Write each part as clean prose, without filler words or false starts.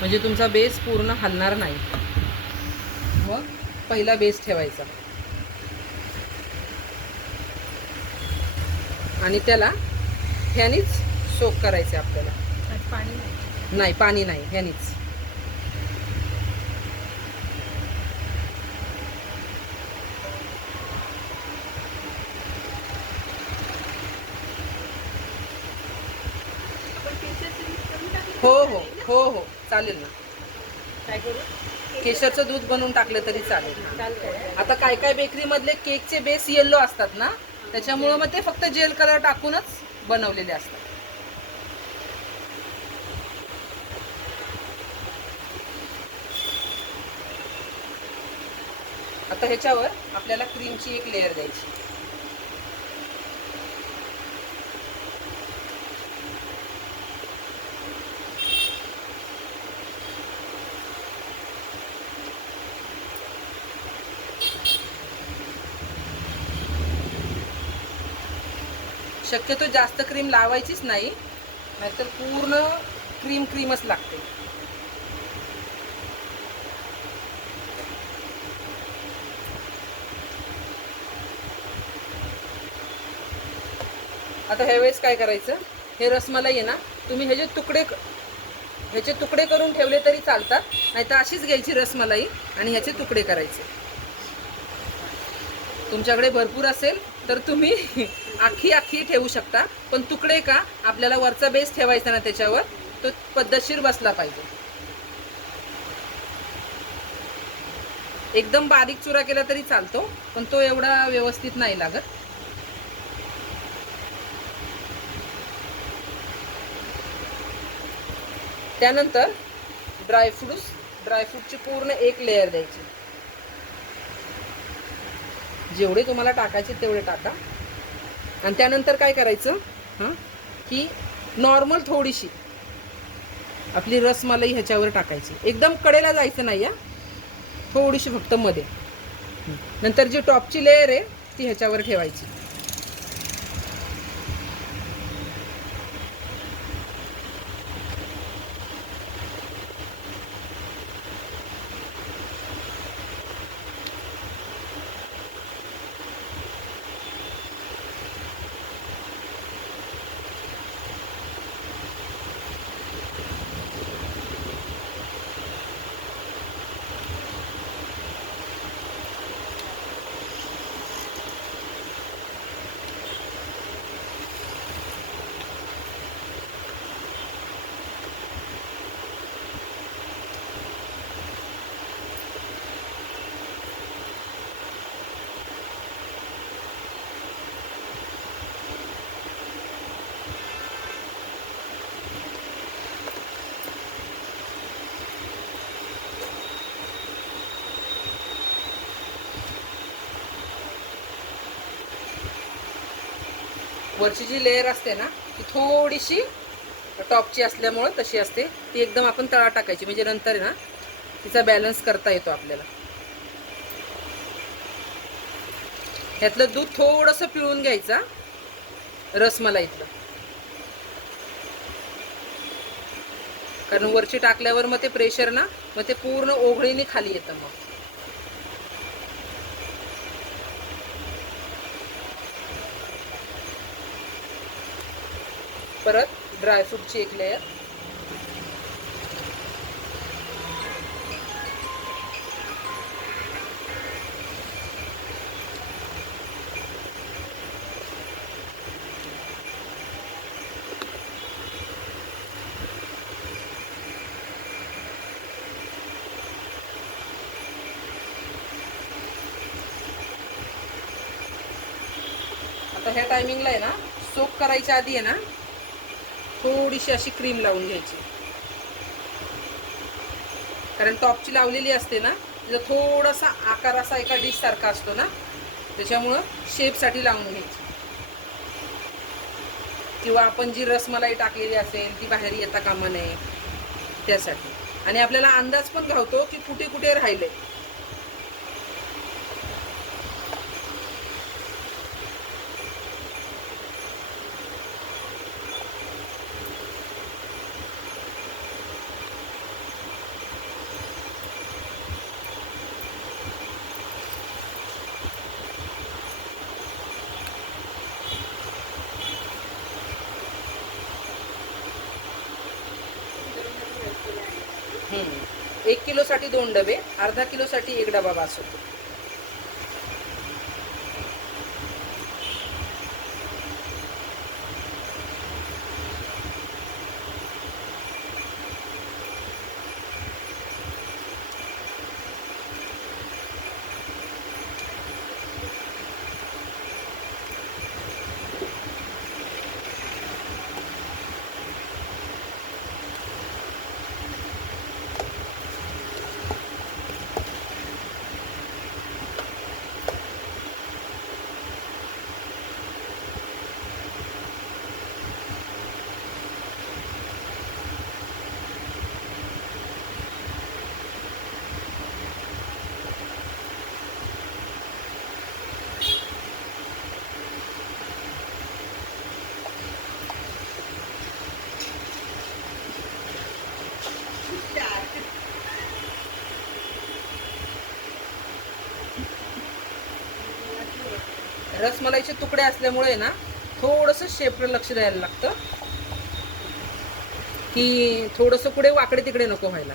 म्हणजे तुमचा बेस पूर्ण हलणार नाही. मग पहिला बेस ठेवायचा आणि त्याला ह्यानीच सोक करायचे आपल्याला. पाणी नाही, पाणी नाही, ह्यानीच. हो हो हो हो, चालेल ना. काय करू? केशरचं दूध बनवून टाकलं तरी चालेल. चालतंय. आता काय काय बेकरीमधले केकचे बेस येलो असतात ना, त्याच्यामुळं मग ते फक्त जेल कलर टाकूनच बनवलेले असतात. आता ह्याच्यावर आपल्याला क्रीमची एक लेअर द्यायची. शक्यतो जास्त क्रीम लावायचीच नाही, नाहीतर पूर्ण क्रीम क्रीमच लागते. आता ह्या वेळेस काय करायचं, हे रसमलाई आहे ना, तुम्ही ह्याचे तुकडे करून ठेवले तरी चालतात, नाहीतर अशीच घ्यायची रसमलाई आणि ह्याचे तुकडे करायचे. तुमच्याकडे भरपूर असेल तर तुम्ही आखी ठेवू शकता, पण तुकडे का, आपल्याला वरचा बेस ठेवायचा ना त्याच्यावर, तो पद्धतशीर बसला पाहिजे. एकदम बारीक चुरा केला तरी चालतो, पण तो एवढा व्यवस्थित नाही लागत. त्यानंतर ड्रायफ्रूटची पूर्ण एक लेअर द्यायची. जेवढे तुम्हाला टाकायचे तेवढे टाका. आणि त्यानंतर काय करायचं, की नॉर्मल थोडीशी आपली रसमलाई ह्याच्यावर टाकायची. एकदम कडेला जायचं नाही, थोडीशी फक्त मध्ये. नंतर जी टॉपची लेअर आहे ती ह्याच्यावर ठेवायची. वरची जी लेअर असते ना, ती थोडीशी टॉपची असल्यामुळं तशी असते. ती एकदम आपण तळा टाकायची, म्हणजे नंतर ना तिचा बॅलन्स करता येतो आपल्याला. ह्यातलं दूध थोडंसं पिळून घ्यायचा रसमलाईतलं, कारण वरची टाकल्यावर मग ते प्रेशर ना, मग ते पूर्ण ओघळीने खाली येतं. मग परत ड्रायफ्रूटची एक लेअर. आता ह्या टायमिंगला आहे ना, सोक करायच्या आधी आहे ना, थोडीशी अशी क्रीम लावून घ्यायची, कारण टॉपची लावलेली असते ना, तिचा थोडासा आकार असा एका डिश सारखा असतो ना, त्याच्यामुळं शेपसाठी लावून घ्यायची. किंवा आपण जी रसमलाई टाकलेली असेल ती बाहेर येता कामा नये त्यासाठी. आणि आपल्याला अंदाज पण घावतो की कुठे कुठे राहिले. 1 किलोसाठी 2 डबे, अर्धा किलोसाठी 1 डबा बास होतो. रसमलाईचे तुकडे असल्यामुळे ना थोडंसं शेपकडे लक्ष द्यायला लागतं, की थोडंसं पुढे वाकडे तिकडे नको व्हायला.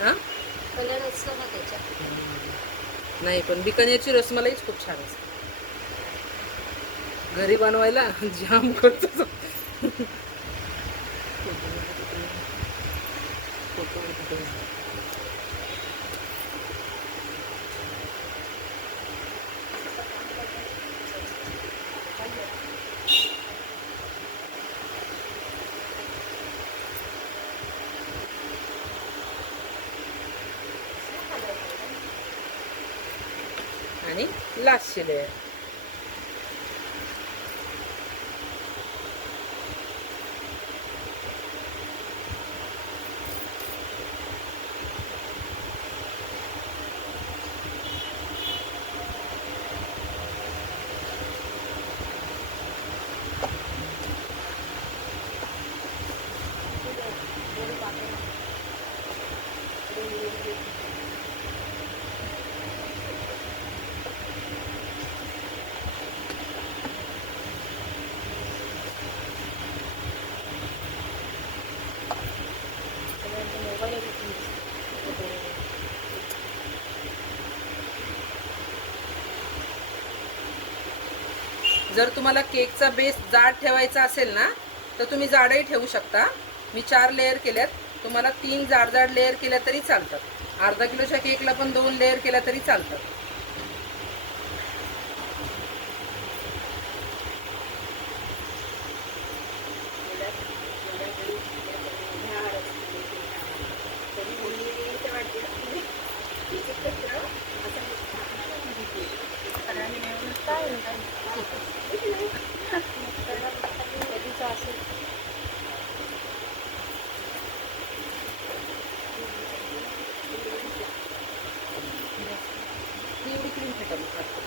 हा कलर असतो ना त्याच्यात. नाही, पण बिकानेरची रसमलाईच खूप छान असते. घरी बनवायला जाम करतो. आणि लास्ट लेअर. जर तुम्हाला केकचा बेस जाड ठेवायचा असेल ना, तर तुम्ही जाडही ठेवू शकता. मी 4 लेअर केल्यात, तुम्हाला 3 जाड जाड लेअर केल्या तरी चालतात. अर्धा किलोच्या केकला पण 2 लेअर केल्या तरी चालतात. एवढी क्रीम फेटावी लागते.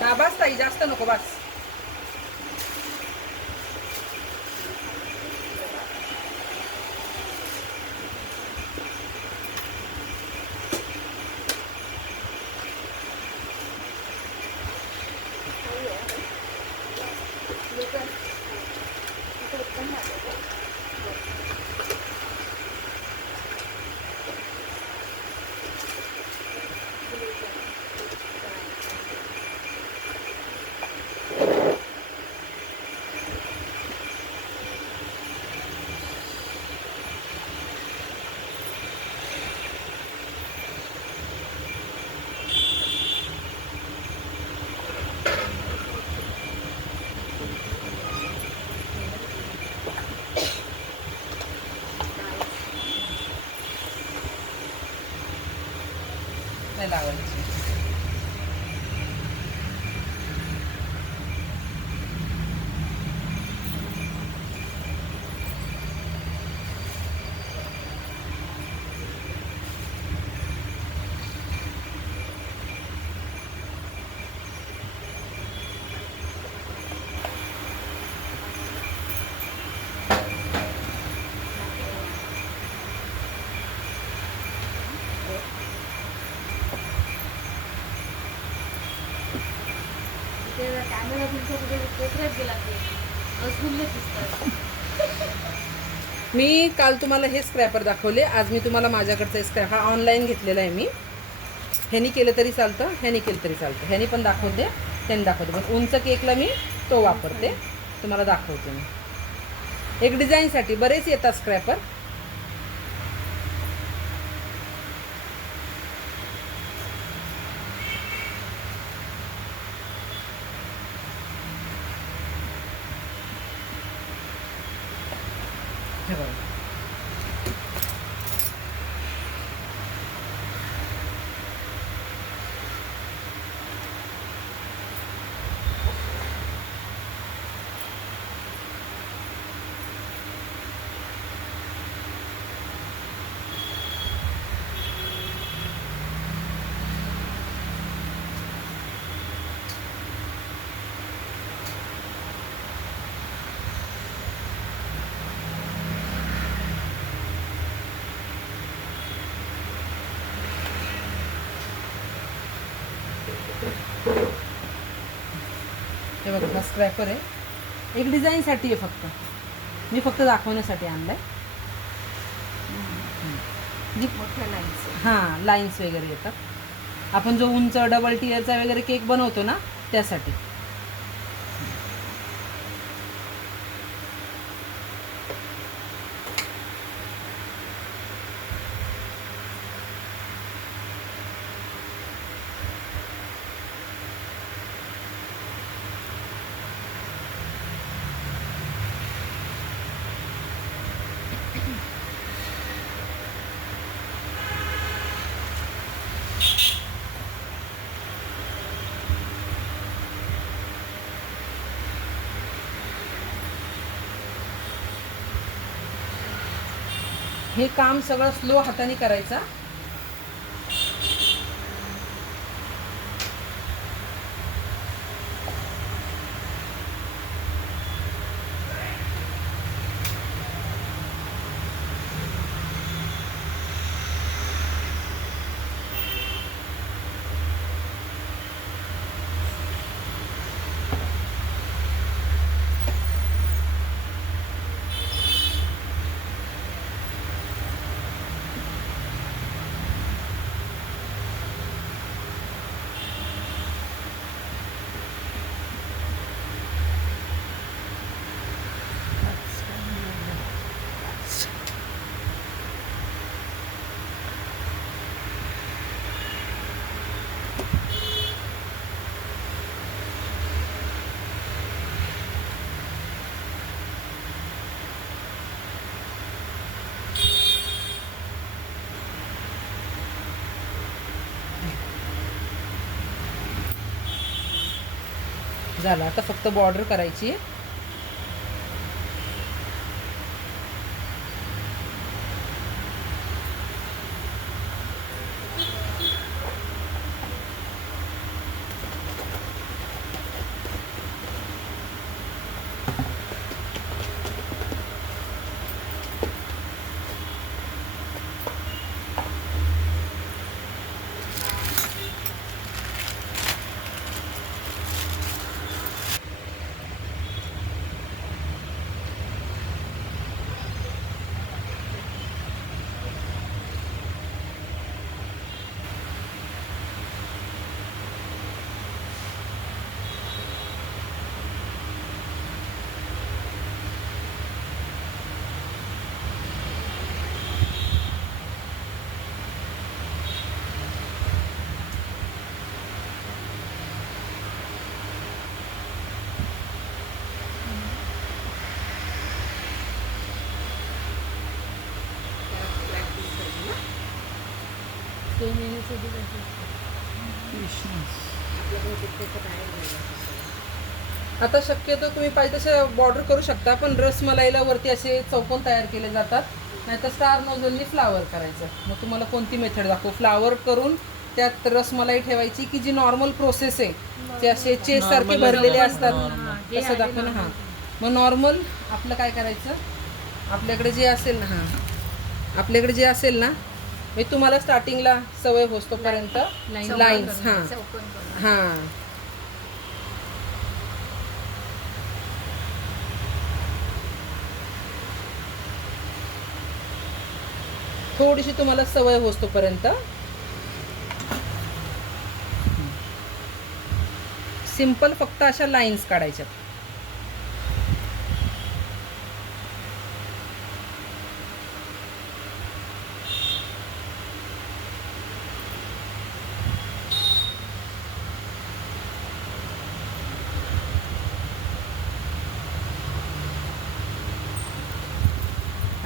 हा बस ताई, जास्त नको बस. नाही लावायची. ते कॅमेरा तुमच्या कुठे कोपऱ्यात गेला ते रसगुल्ले दिसतात. मी काल तुम्हाला हे स्क्रॅपर दाखवले, आज मी तुम्हाला माझ्याकडचा स्क्रॅप हा ऑनलाईन घेतलेला आहे मी. ह्यानी केलं तरी चालतं, ह्यानी केलं तरी चालतं. ह्यानी पण दाखवते, त्यांनी दाखवते. पण उंच केकला मी तो वापरते, तुम्हाला दाखवते मी. एक डिझाईनसाठी बरेच येतात स्क्रॅपर. हे बघा. हे बघा, हा स्क्रॅपर आहे. एक डिझाईनसाठी आहे फक्त, मी फक्त दाखवण्यासाठी आणलाय. मोठ्या लाईन्स हां, लाईन्स वगैरे येतात. आपण जो उंच डबल टियरचा वगैरे केक बनवतो ना, त्यासाठी. हे काम सगळं स्लो हाताने करायचं. झालं. आता फक्त बॉर्डर करायची आहे. ते महिन्यासाठी आता शक्यतो तुम्ही पाहिजे तसे बॉर्डर करू शकता, पण रसमलाईला वरती असे चौकोन तयार केले जातात, नाहीतर स्टार नोझलनी फ्लावर करायचं. मग तुम्हाला कोणती मेथड दाखवू? फ्लावर करून त्यात रसमलाई ठेवायची की जी नॉर्मल प्रोसेस आहे, ते असे चेस सारखे भरलेले असतात तसं दाखव ना. हां, मग नॉर्मल आपलं काय करायचं, आपल्याकडे जे असेल ना, हां आपल्याकडे जे असेल ना, मी तुम्हाला स्टार्टिंगला सवय होतोपर्यंत लाईन्स. हां हां थोडीशी तुम्हाला सवय होतोपर्यंत सिंपल फक्त अशा लाईन्स काढायच्या.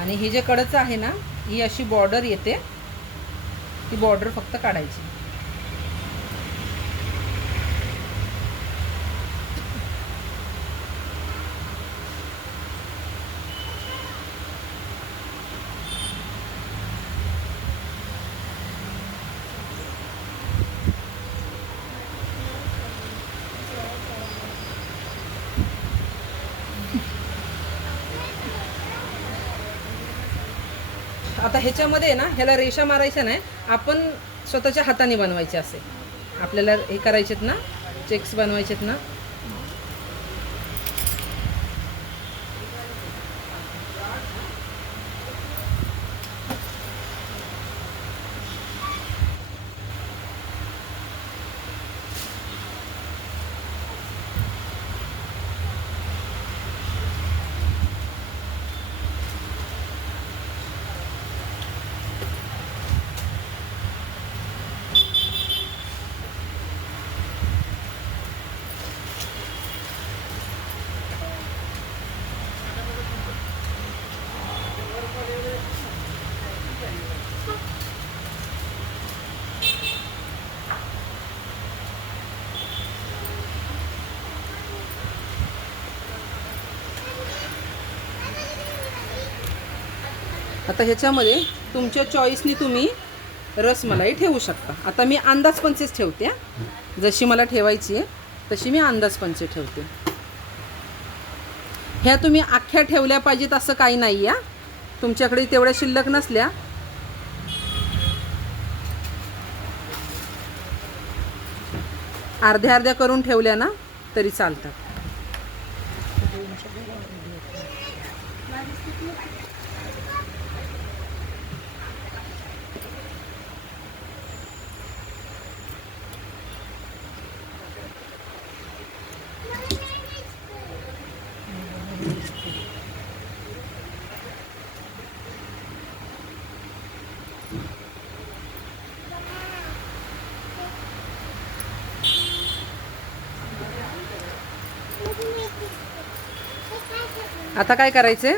आणि हे जे कडचं आहे ना, ही अशी बॉर्डर येते, ती बॉर्डर फक्त काढायची. आता ह्याच्यामध्ये ना, ह्याला रेषा मारायच्या नाही, आपण स्वतःच्या हाताने बनवायचे. असे आपल्याला हे करायचेत ना, चेक्स बनवायचेत ना. आता ह्याच्यामध्ये तुमच्या चॉईसनी तुम्ही रसमलाई ठेवू शकता. आता मी अंदाजपंचेच ठेवते हां. जशी मला ठेवायची आहे तशी मी अंदाजपंचे ठेवते. ह्या तुम्ही अख्ख्या ठेवल्या पाहिजेत असं काही नाही आहे. तुमच्याकडे तेवढ्या शिल्लक नसल्या अर्ध्या अर्ध्या करून ठेवल्या ना तरी चालतात. आता काय करायचंय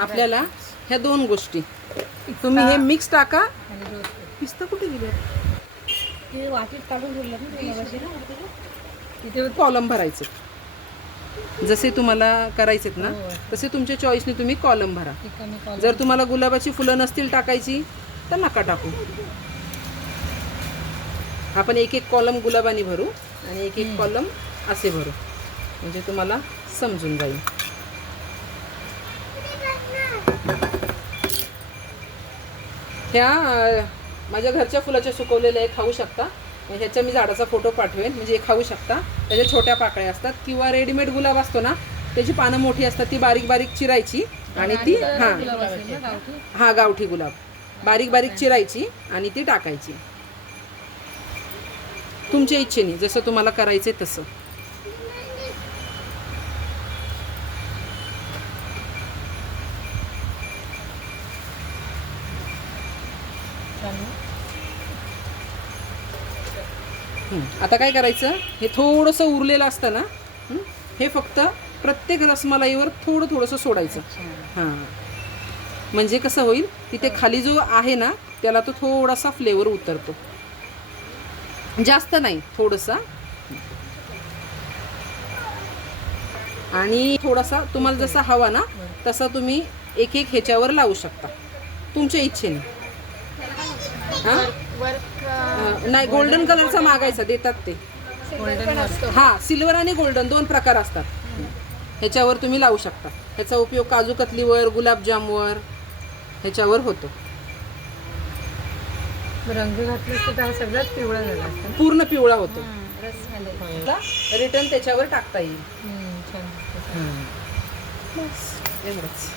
आपल्याला, ह्या दोन गोष्टी तुम्ही हे मिक्स टाका. पिस्ता कुठे गेले? ते वाटीत काढून ठेवलं ना, तिथे कॉलम भरायचं. जसे तुम्हाला करायचेत ना तसे तुमच्या चॉईसने तुम्ही कॉलम भरा. जर तुम्हाला गुलाबाची फुलं नसतील टाकायची तर नका टाकू. आपण एक एक कॉलम गुलाबाने भरू आणि एक एक कॉलम असे भरू, म्हणजे तुम्हाला समजून जाईल. ह्या माझ्या घरच्या फुलाच्या सुकवलेल्या खाऊ शकता. ह्याच्या मी झाडाचा फोटो पाठवेन, म्हणजे खाऊ शकता. त्याच्या छोट्या पाकळ्या असतात, किंवा रेडीमेड गुलाब असतो ना त्याची पानं मोठी असतात, ती बारीक बारीक चिरायची आणि ती हां गावठी गुलाब बारीक बारीक चिरायची आणि ती टाकायची. तुमच्या इच्छेने जसं तुम्हाला करायचंय तसं. आता काय करायचं, हे थोडंसं उरलेलं असतं ना, हे फक्त प्रत्येक रसमलाईवर थोडं थोडंसं सोडायचं. हां, म्हणजे कसं होईल, तिथे खाली जो आहे ना त्याला तो थोडासा फ्लेवर उतरतो. जास्त नाही, थोडंसं. आणि थोडासा तुम्हाला जसा हवा ना तसा तुम्ही एक एक ह्याच्यावर लावू शकता तुमच्या इच्छेने. हा नाही, गोल्डन कलरचा मागायचा, देतात ते. हा, सिल्वर आणि गोल्डन 2 प्रकार असतात. ह्याच्यावर तुम्ही लावू शकता. ह्याचा उपयोग काजू कतलीवर, गुलाबजामवर ह्याच्यावर होतो. रंग घातले तर हा सगळ्यात पिवळा झाला असता. पूर्ण पिवळा होतो. रसमध्ये रिटर्न त्याच्यावर टाकता येईल. छान. बस एवढंच.